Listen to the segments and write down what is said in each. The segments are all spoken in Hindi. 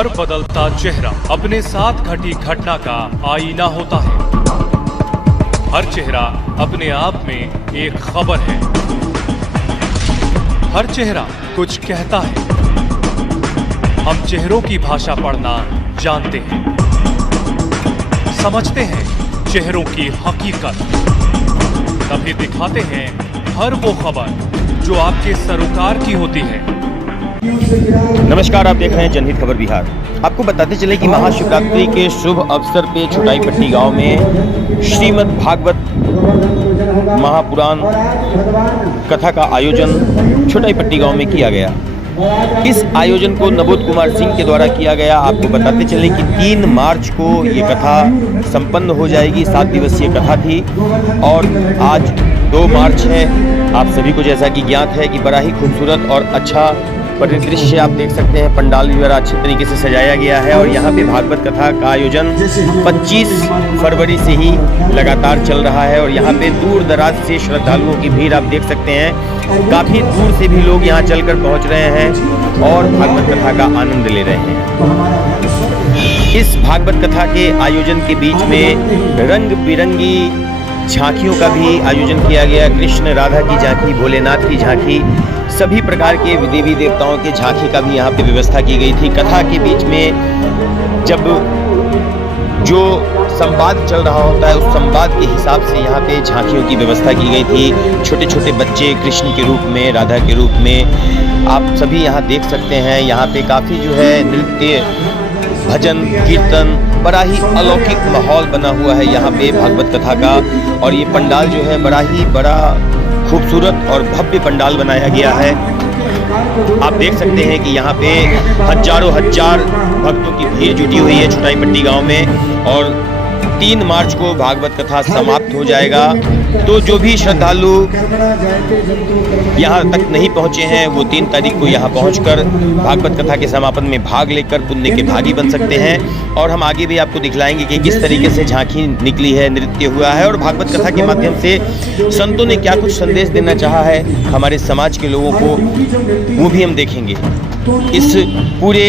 हर बदलता चेहरा अपने साथ घटी घटना का आईना होता है। हर चेहरा अपने आप में एक खबर है। हर चेहरा कुछ कहता है। हम चेहरों की भाषा पढ़ना जानते हैं, समझते हैं चेहरों की हकीकत, तभी दिखाते हैं हर वो खबर जो आपके सरोकार की होती है। नमस्कार, आप देख रहे हैं जनहित खबर बिहार। आपको बताते चले कि महाशिवरात्रि के शुभ अवसर पे छोटाईपट्टी गांव में श्रीमद् भागवत महापुराण कथा का आयोजन छोटाईपट्टी गांव में किया गया। इस आयोजन को नवोद कुमार सिंह के द्वारा किया गया। आपको बताते चले कि 3 मार्च को ये कथा संपन्न हो जाएगी। 7 दिवसीय कथा थी और आज 2 मार्च है। आप सभी को जैसा कि ज्ञात है कि बड़ा ही खूबसूरत और अच्छा परिदृश्य आप देख सकते हैं। पंडाल भी बड़ा अच्छे तरीके से सजाया गया है और यहाँ पे भागवत कथा का आयोजन 25 फरवरी से ही लगातार चल रहा है और यहाँ पे दूर दराज से श्रद्धालुओं की भीड़ आप देख सकते हैं। काफ़ी दूर से भी लोग यहाँ चलकर पहुँच रहे हैं और भागवत कथा का आनंद ले रहे हैं। इस भागवत कथा के आयोजन के बीच में रंग बिरंगी झांकियों का भी आयोजन किया गया। कृष्ण राधा की झांकी, भोलेनाथ की झांकी, सभी प्रकार के देवी देवताओं के झांकी का भी यहाँ पे व्यवस्था की गई थी। कथा के बीच में जब जो संवाद चल रहा होता है उस संवाद के हिसाब से यहाँ पे झांकियों की व्यवस्था की गई थी। छोटे छोटे बच्चे कृष्ण के रूप में, राधा के रूप में आप सभी यहाँ देख सकते हैं। यहाँ पे काफ़ी जो है नृत्य, भजन, कीर्तन, बड़ा ही अलौकिक माहौल बना हुआ है यहाँ पे भागवत कथा का। और ये पंडाल जो है बड़ा खूबसूरत और भव्य पंडाल बनाया गया है। आप देख सकते हैं कि यहाँ पे हजारों भक्तों की भीड़ जुटी हुई है छोटाईपट्टी गांव में और 3 मार्च को भागवत कथा समाप्त हो जाएगा। तो जो भी श्रद्धालु यहाँ तक नहीं पहुँचे हैं वो 3 तारीख को यहाँ पहुँचकर भागवत कथा के समापन में भाग लेकर पुण्य के भागी बन सकते हैं। और हम आगे भी आपको दिखलाएंगे कि किस तरीके से झांकी निकली है, नृत्य हुआ है और भागवत कथा के माध्यम से संतों ने क्या कुछ संदेश देना चाहा है हमारे समाज के लोगों को, वो भी हम देखेंगे। इस पूरे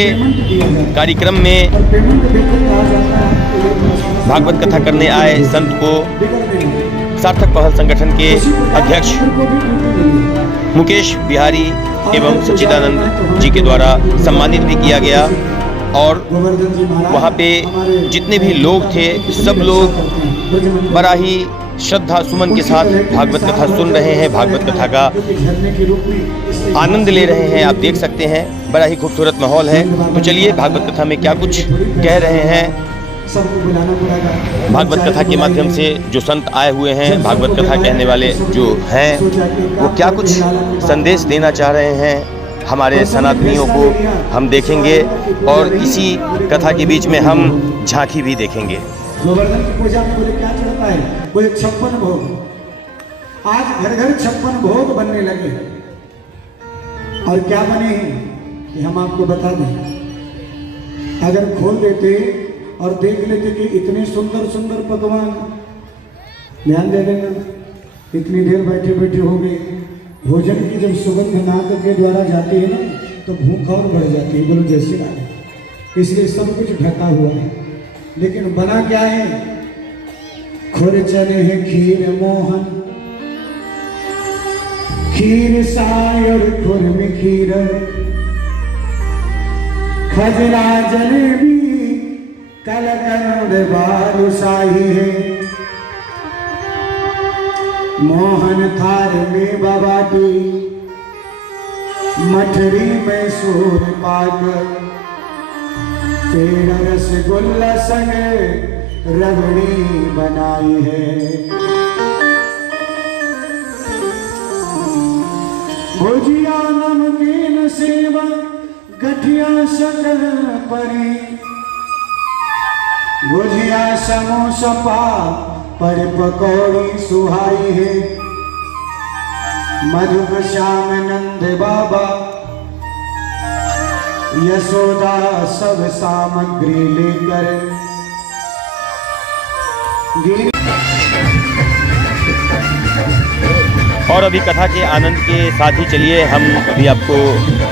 कार्यक्रम में भागवत कथा करने आए संत को सार्थक पहल संगठन के अध्यक्ष मुकेश बिहारी एवं सच्चिदानंद जी के द्वारा सम्मानित भी किया गया। और वहाँ पे जितने भी लोग थे सब लोग बड़ा ही श्रद्धा सुमन के साथ भागवत कथा सुन रहे हैं, भागवत कथा का आनंद ले रहे हैं। आप देख सकते हैं बड़ा ही खूबसूरत माहौल है। तो चलिए भागवत कथा में क्या कुछ कह रहे हैं भागवत कथा के माध्यम से जो संत आए हुए हैं, भागवत कथा कहने वाले जो हैं वो क्या कुछ संदेश देना चाह रहे हैं हमारे सनातनियों को, हम देखेंगे। और इसी कथा के बीच में हम झांकी भी देखेंगे। गोवर्धन की पूजा में बोले क्या चढ़ता है? बोले 56 भोग। आज घर घर 56 भोग बनने लगे और क्या बने हैं कि हम आपको बता दें। अगर खोल देते और देख लेते कि इतने सुंदर सुंदर पकवान, ध्यान दे देना, इतनी देर बैठे बैठे हो गए। भोजन की जब सुगंध नाक के द्वारा जाती है ना तो भूख और बढ़ जाती है। बोलो जैसे राधे। इसलिए सब कुछ ढका हुआ है, लेकिन बना क्या है? खुर चने हैं खीर मोहन, खीर साय और खुर में खीर, खजरा जलेबी कलकंद बालूशाही है। मोहन थार में बाबाटी, मठरी में सूर पाक, तेरा रसगुल्ला संग रबड़ी बनाई है। भुजिया नमकीन सेवा गठिया शक्कर परी, भुजिया समोसा पर पकौड़ी सुहाई है। मधुर श्याम नंद बाबा यशोदा सब सामग्री लेकर और अभी कथा के आनंद के साथ ही चलिए हम अभी आपको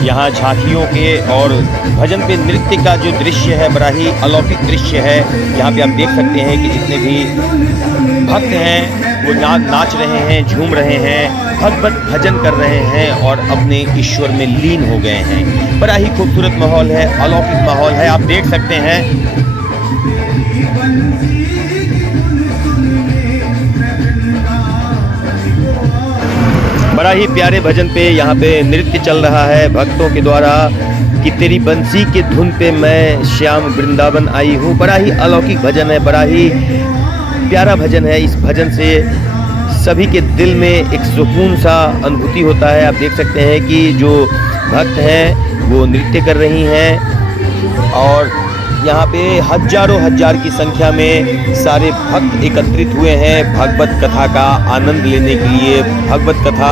यहाँ झांकियों के और भजन पे नृत्य का जो दृश्य है, बड़ा ही अलौकिक दृश्य है। यहाँ पे आप देख सकते हैं कि जितने भी भक्त हैं वो नाच रहे हैं, झूम रहे हैं, भगवत भजन कर रहे हैं और अपने ईश्वर में लीन हो गए हैं। बड़ा ही खूबसूरत माहौल है, अलौकिक माहौल है, आप देख सकते हैं। बड़ा ही प्यारे भजन पे यहाँ पे नृत्य चल रहा है भक्तों के द्वारा कि तेरी बंसी के धुन पे मैं श्याम वृंदावन आई हूँ। बड़ा ही अलौकिक भजन है, बड़ा ही प्यारा भजन है। इस भजन से सभी के दिल में एक सुकून सा अनुभूति होता है। आप देख सकते हैं कि जो भक्त हैं वो नृत्य कर रही हैं और यहाँ पे हजारों हजार की संख्या में सारे भक्त एकत्रित हुए हैं भगवत कथा का आनंद लेने के लिए, भगवत कथा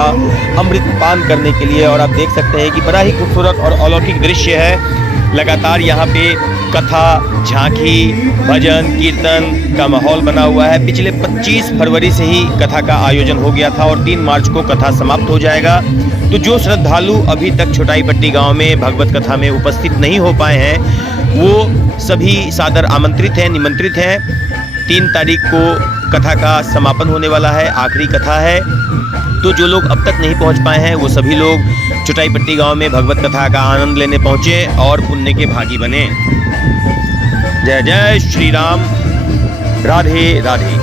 अमृत पान करने के लिए। और आप देख सकते हैं कि बड़ा ही खूबसूरत और अलौकिक दृश्य है। लगातार यहाँ पे कथा, झांकी, भजन, कीर्तन का माहौल बना हुआ है। पिछले 25 फरवरी से ही कथा का आयोजन हो गया था और 3 मार्च को कथा समाप्त हो जाएगा। तो जो श्रद्धालु अभी तक छोटाईपट्टी गांव में भगवत कथा में उपस्थित नहीं हो पाए हैं वो सभी सादर आमंत्रित हैं, निमंत्रित हैं। 3 तारीख को कथा का समापन होने वाला है, आखिरी कथा है। तो जो लोग अब तक नहीं पहुंच पाए हैं वो सभी लोग छोटाईपट्टी गांव में भगवत कथा का आनंद लेने पहुंचे और पुण्य के भागी बने। जय जय श्री राम, राधे राधे।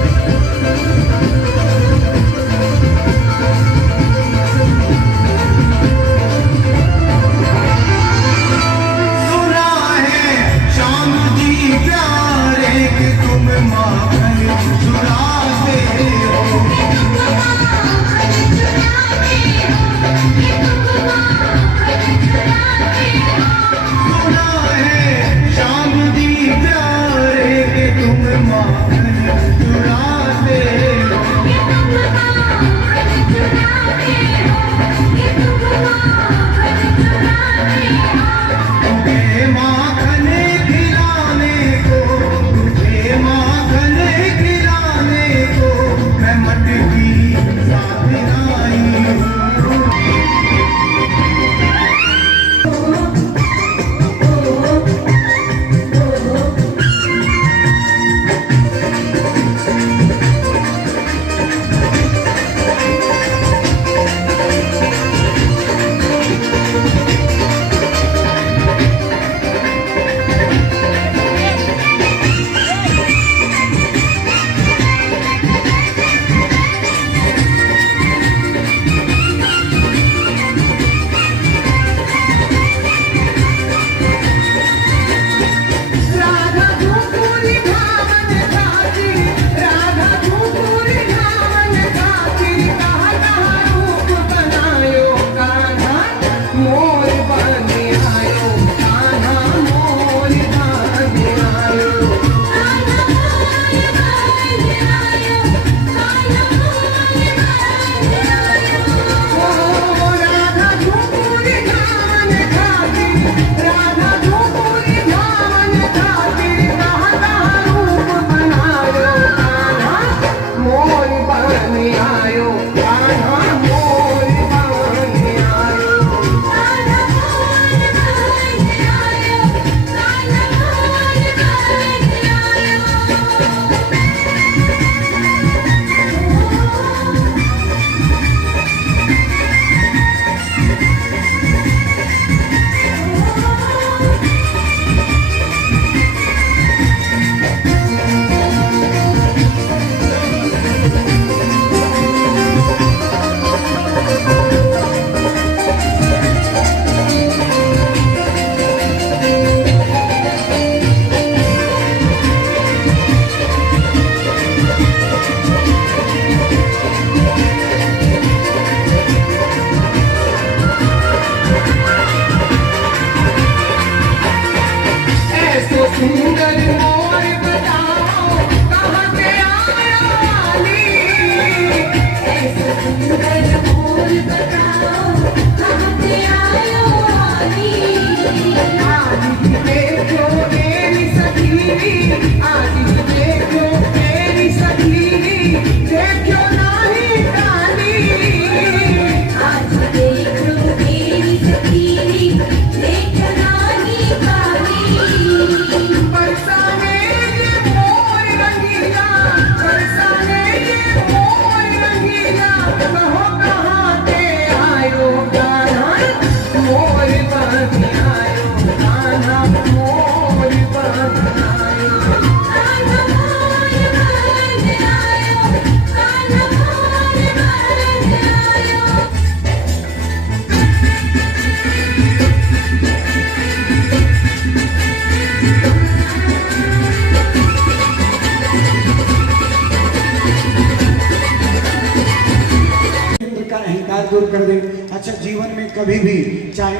कर दे। अच्छा, जीवन में कभी भी चाहे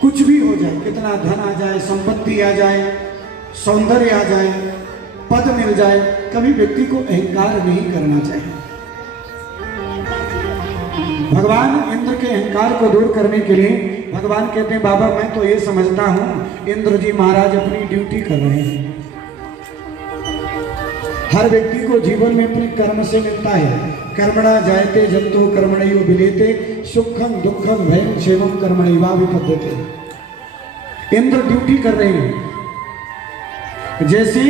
कुछ भी हो जाए, कितना धन आ जाए, संपत्ति आ जाए, सौंदर्य आ जाए, पद मिल जाए, कभी व्यक्ति को अहंकार नहीं करना चाहिए। भगवान इंद्र के अहंकार को दूर करने के लिए भगवान कहते हैं, बाबा मैं तो ये समझता हूं इंद्र जी महाराज अपनी ड्यूटी कर रहे हैं। हर व्यक्ति को जीवन में अपने कर्म से मिलता है। कर्मणा जायते जंतु कर्मणयो विलेते सुखम दुखम भयम क्षेमम कर्मणैवा विपद्यते। इंद्र ड्यूटी कर रहे हैं। जैसे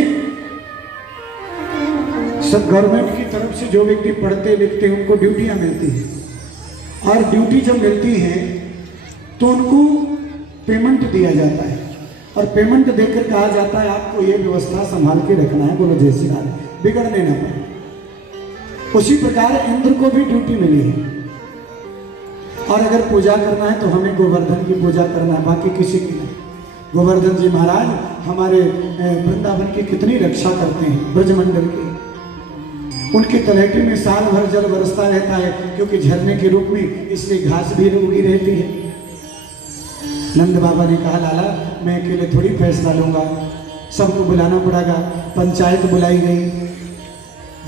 सब गवर्नमेंट की तरफ से जो व्यक्ति पढ़ते लिखते हैं उनको ड्यूटियां मिलती हैं, और ड्यूटी जब मिलती है तो उनको पेमेंट दिया जाता है, और पेमेंट देकर कहा जाता है आपको ये व्यवस्था संभाल के रखना है, बोलो जय श्री राम, बिगड़ने ना पाए। उसी प्रकार इंद्र को भी ड्यूटी मिली है, और अगर पूजा करना है तो हमें गोवर्धन की पूजा करना है, बाकी किसी की नहीं। गोवर्धन जी महाराज हमारे वृंदावन की कितनी रक्षा करते हैं, ब्रजमंडल की। उनकी तलहटी में साल भर जल बरसता रहता है, क्योंकि झरने के रूप में, इसलिए घास भी उगी रहती है। नंद बाबा ने कहा, लाला मैं अकेले थोड़ी फैसला लूंगा, सबको बुलाना पड़ेगा। पंचायत बुलाई गई।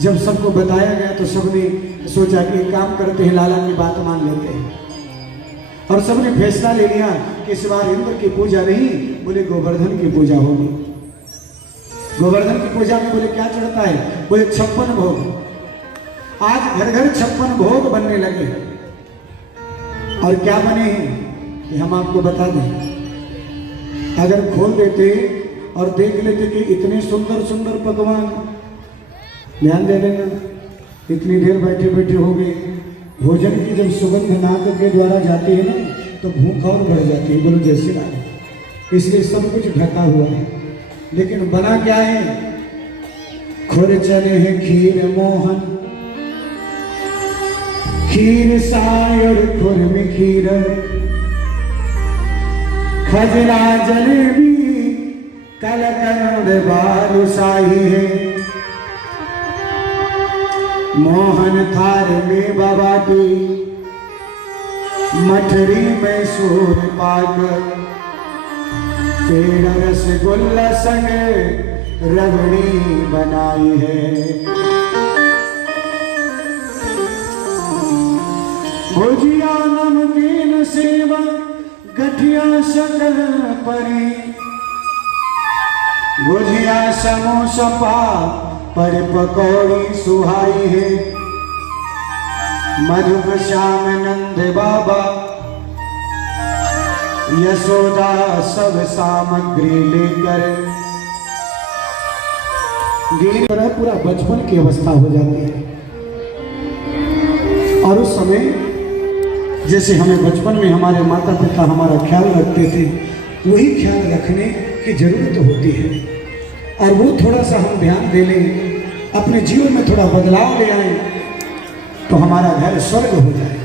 जब सबको बताया गया तो सबने सोचा कि एक काम करते हैं, लाला की बात मान लेते हैं, और सबने फैसला ले लिया कि इस बार इंद्र की पूजा नहीं, बोले गोवर्धन की पूजा होगी। गोवर्धन की पूजा में बोले क्या चढ़ता है, बोले 56 भोग। आज घर घर 56 भोग बनने लगे, और क्या बने हैं कि हम आपको बता दें। अगर खोल देते और देख लेते कि इतने सुंदर सुंदर पकवान, ध्यान दे देना, इतनी देर बैठे बैठे हो गए। भोजन की जब सुगंध नाक के द्वारा जाती है ना, तो भूख और बढ़ जाती है, बोलो जय श्री राम। इसलिए सब कुछ ढका हुआ है, लेकिन बना क्या है, खुर चने हैं खीर मोहन, खीर साय और खुर में खीर, खजरा जलेबी कलकंद बालूशाही है। मोहन थार में बाबाटी, मठरी में सूर पाक, पेड़ा रसगुल्ला संग रबड़ी बनाई है। भुजिया नमकीन सेवा गठिया शक्कर परी, भुजिया समोसा पर पकौड़ी सुहाई है। मधुप श्याम नंद बाबा यशोदा सब सामग्री लेकर गिर पूरा बचपन की अवस्था हो जाती है। और उस समय जैसे हमें बचपन में हमारे माता पिता हमारा ख्याल रखते थे, वही ख्याल रखने की जरूरत होती है। और वो थोड़ा सा हम ध्यान दे लें, अपने जीवन में थोड़ा बदलाव ले आए, तो हमारा घर स्वर्ग हो जाए।